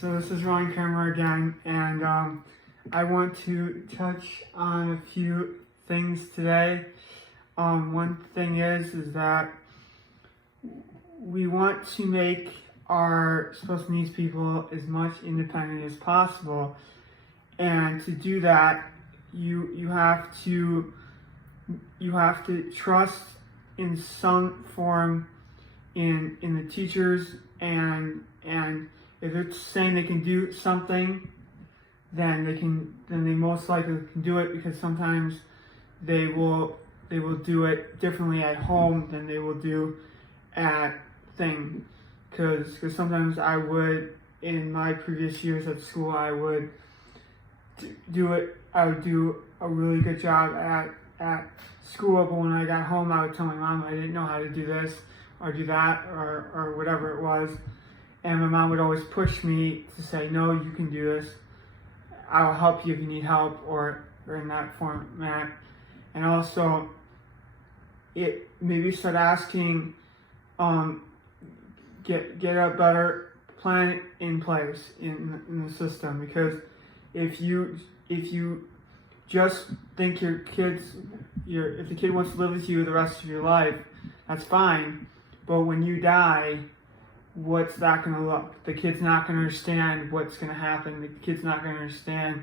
So this is Ryan Kramer again, and I want to touch on a few things today. One thing is that we want to make our special needs people as much independent as possible, and to do that, you have to trust in some form in the teachers, and if it's saying they can do something, then they most likely can do it, because sometimes they will do it differently at home than they will do at thing. Because sometimes I would, in my previous years at school, I would do a really good job at school, but when I got home, I would tell my mom I didn't know how to do this or do that or whatever it was. And my mom would always push me to say, no, you can do this. I'll help you if you need help, or in that format. And also, maybe start asking, get a better plan in place in the system. Because if you just think if the kid wants to live with you the rest of your life, that's fine. But when you die, what's that going to look? The kid's not going to understand what's going to happen. The kid's not going to understand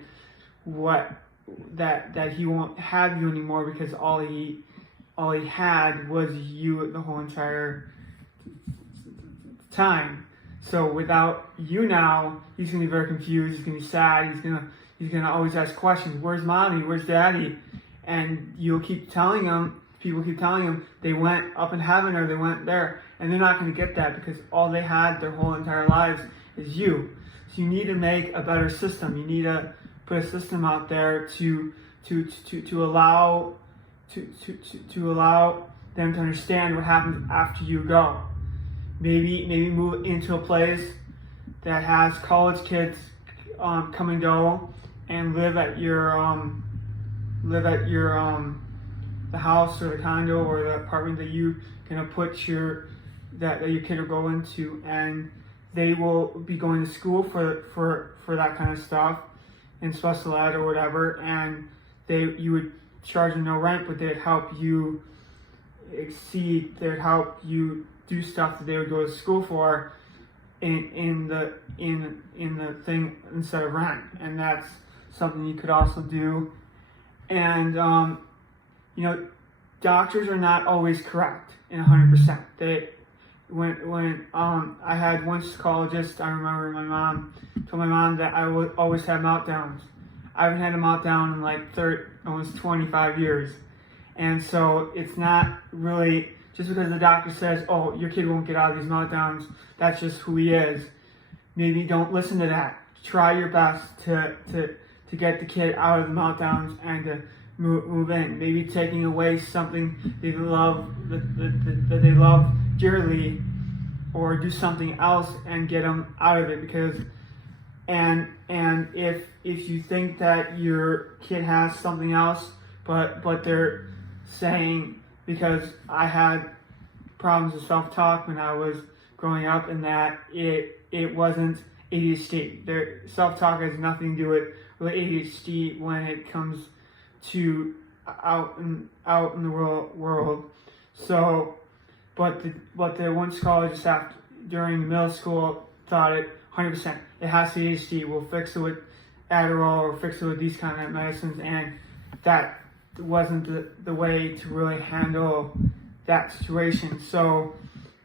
that he won't have you anymore, because all he had was you the whole entire time. So without you now, he's going to be very confused. He's going to be sad. He's going to always ask questions. Where's mommy? Where's daddy? And people keep telling him they went up in heaven or they went there, and they're not going to get that, because all they had their whole entire lives is you. So you need to make a better system. You need to put a system out there to allow them to understand what happens after you go. Maybe move into a place that has college kids come and go, and live at your the house or the condo or the apartment that you can put your kid will go into, and they will be going to school for that kind of stuff in special ed or whatever, and you would charge them no rent, but they'd help you exceed. They'd help you do stuff that they would go to school for in the thing instead of rent, and that's something you could also do. And doctors are not always correct in 100%. When I had one psychologist, I remember my mom told my mom that I would always have meltdowns. I haven't had a meltdown in like almost 25 years. And so it's not really just because the doctor says, oh, your kid won't get out of these meltdowns, that's just who he is. Maybe don't listen to that. Try your best to get the kid out of the meltdowns and to move in. Maybe taking away something they love, that they love dearly, or do something else and get them out of it. Because and if you think that your kid has something else, but they're saying, because I had problems with self-talk when I was growing up, and that it wasn't ADHD. Their self-talk has nothing to do with ADHD when it comes to out in the world. So, but the one psychologist during middle school thought it 100%. It has to be ADHD. We'll fix it with Adderall or fix it with these kind of medicines, and that wasn't the way to really handle that situation. So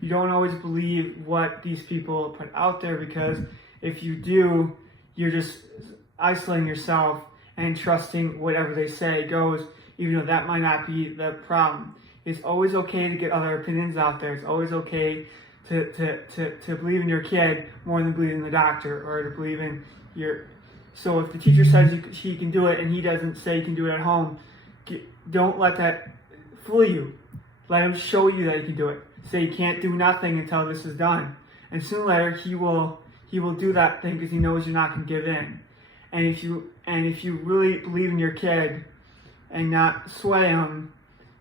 you don't always believe what these people put out there, because if you do, you're just isolating yourself and trusting whatever they say goes, even though that might not be the problem. It's always okay to get other opinions out there. It's always okay to believe in your kid more than believe in the doctor, or to believe in your. So if the teacher says he can do it and he doesn't say he can do it at home, don't let that fool you. Let him show you that he can do it. Say you can't do nothing until this is done, and sooner or later he will do that thing, because he knows you're not going to give in. And if you really believe in your kid and not sway him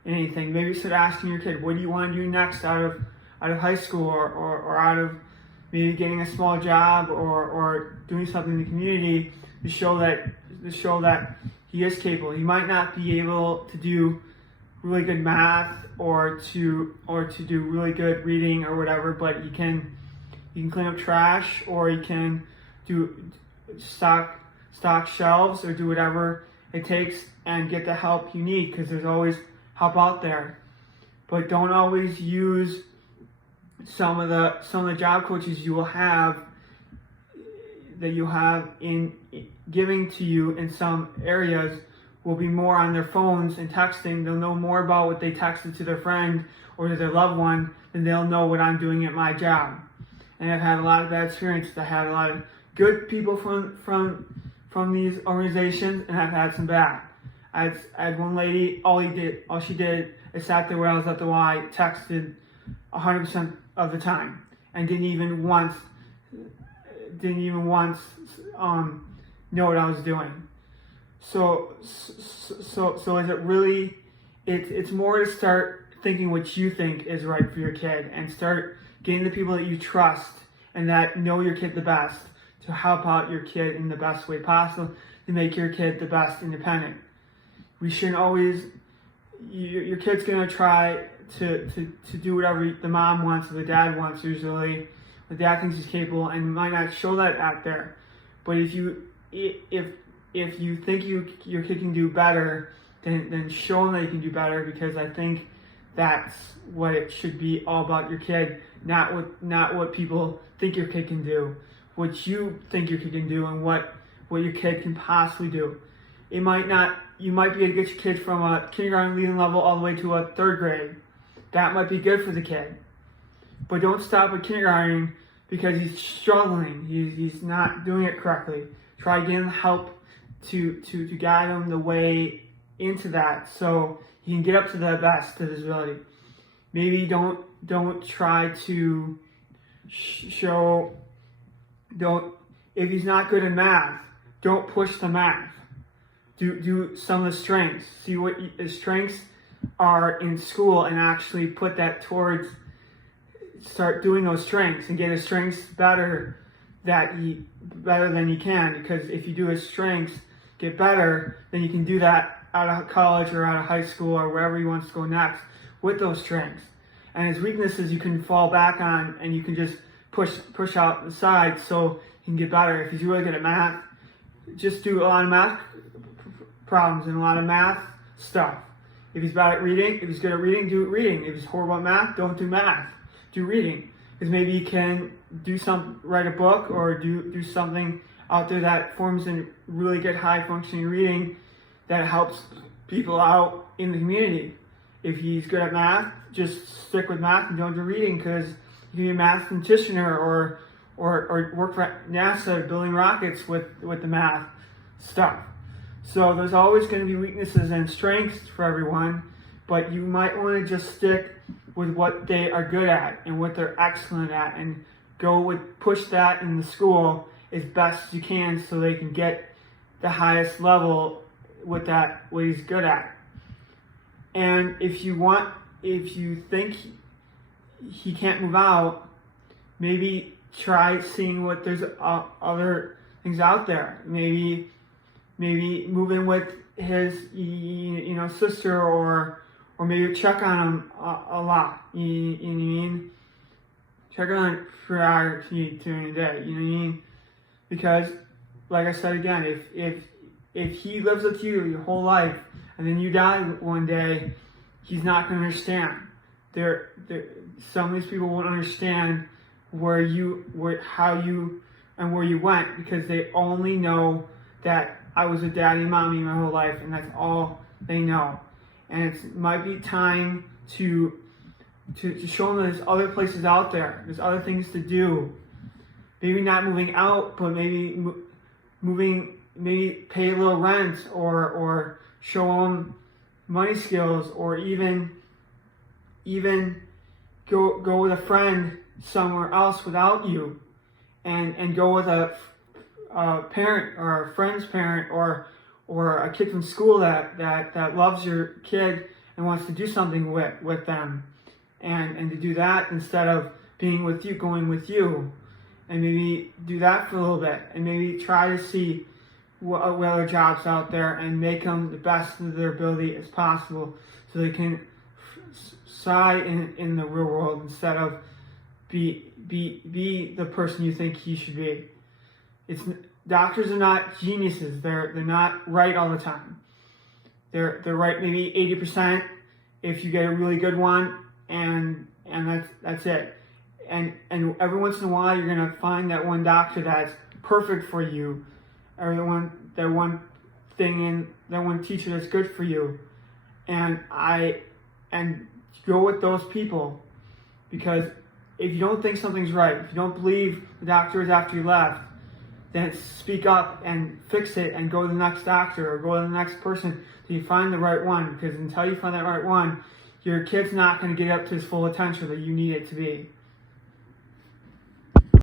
in anything, maybe start asking your kid, what do you want to do next out of high school or out of maybe getting a small job or doing something in the community to show that he is capable. He might not be able to do really good math or to do really good reading or whatever, but he can clean up trash, or he can do stock shelves, or do whatever it takes and get the help you need, because there's always help out there. But don't always use some of the job coaches you will have in giving to you in some areas will be more on their phones and texting. They'll know more about what they texted to their friend or to their loved one than they'll know what I'm doing at my job. And I've had a lot of bad experiences. I had a lot of good people from these organizations, and I've had some bad. I had one lady, all she did is sat there when I was at the Y, texted 100% of the time, and didn't even once know what I was doing. So is it really? It's more to start thinking what you think is right for your kid, and start getting the people that you trust and that know your kid the best to help out your kid in the best way possible to make your kid the best independent. We shouldn't always. Your kid's gonna try to do whatever the mom wants or the dad wants. Usually, the dad thinks he's capable and might not show that out there. But if you think your kid can do better, then show them that you can do better, because I think that's what it should be all about your kid, not what people think your kid can do, what you think your kid can do, and what your kid can possibly do. You might be able to get your kid from a kindergarten leading level all the way to a 3rd grade. That might be good for the kid. But don't stop at kindergarten because he's struggling. He's not doing it correctly. Try getting help to guide him the way into that so he can get up to the best of his ability. Maybe don't try to if he's not good in math, don't push the math. Do some of the strengths. See what his strengths are in school and actually put that towards, start doing those strengths and get his strengths better than he can, because if you do his strengths get better, then you can do that out of college or out of high school or wherever he wants to go next with those strengths. And his weaknesses you can fall back on, and you can just push out the side so he can get better. If he's really good at math, just do a lot of math problems and a lot of math stuff. If he's bad at reading, if he's good at reading, do reading. If he's horrible at math, don't do math. Do reading. Because maybe you can write a book or do something out there that forms a really good high functioning reading that helps people out in the community. If he's good at math, just stick with math and don't do reading, because you can be a mathematician or work for NASA building rockets with the math stuff. So there's always going to be weaknesses and strengths for everyone, but you might want to just stick with what they are good at and what they're excellent at, and push that in the school as best as you can so they can get the highest level with that, what he's good at. And if you think he can't move out, maybe try seeing what there's other things out there. Maybe move in with his sister, or maybe check on him a lot. You know what I mean? Check on him for hours during the day. You know what I mean? Because, like I said again, if he lives with you your whole life and then you die one day, he's not going to understand. Some of these people won't understand where you went, because they only know that I was a daddy and mommy my whole life, and that's all they know. And it might be time to show them there's other places out there. There's other things to do. Maybe not moving out, but maybe maybe pay a little rent, or show them money skills, or even go with a friend somewhere else without you, and go with a parent or a friend's parent or a kid from school that loves your kid and wants to do something with them, and to do that instead of being with you, going with you. and maybe do that for a little bit, and maybe try to see what other jobs out there and make them the best of their ability as possible, so they can side in the real world instead of be the person you think you should be. Doctors are not geniuses. They're not right all the time. They're right maybe 80% if you get a really good one, and that's it. And every once in a while you're gonna find that one doctor that's perfect for you, or that one teacher that's good for you, and go with those people, because if you don't think something's right, if you don't believe the doctor is after you left, then speak up and fix it and go to the next doctor or go to the next person till you find the right one, because until you find that right one, your kid's not going to get up to his full potential that you need it to be.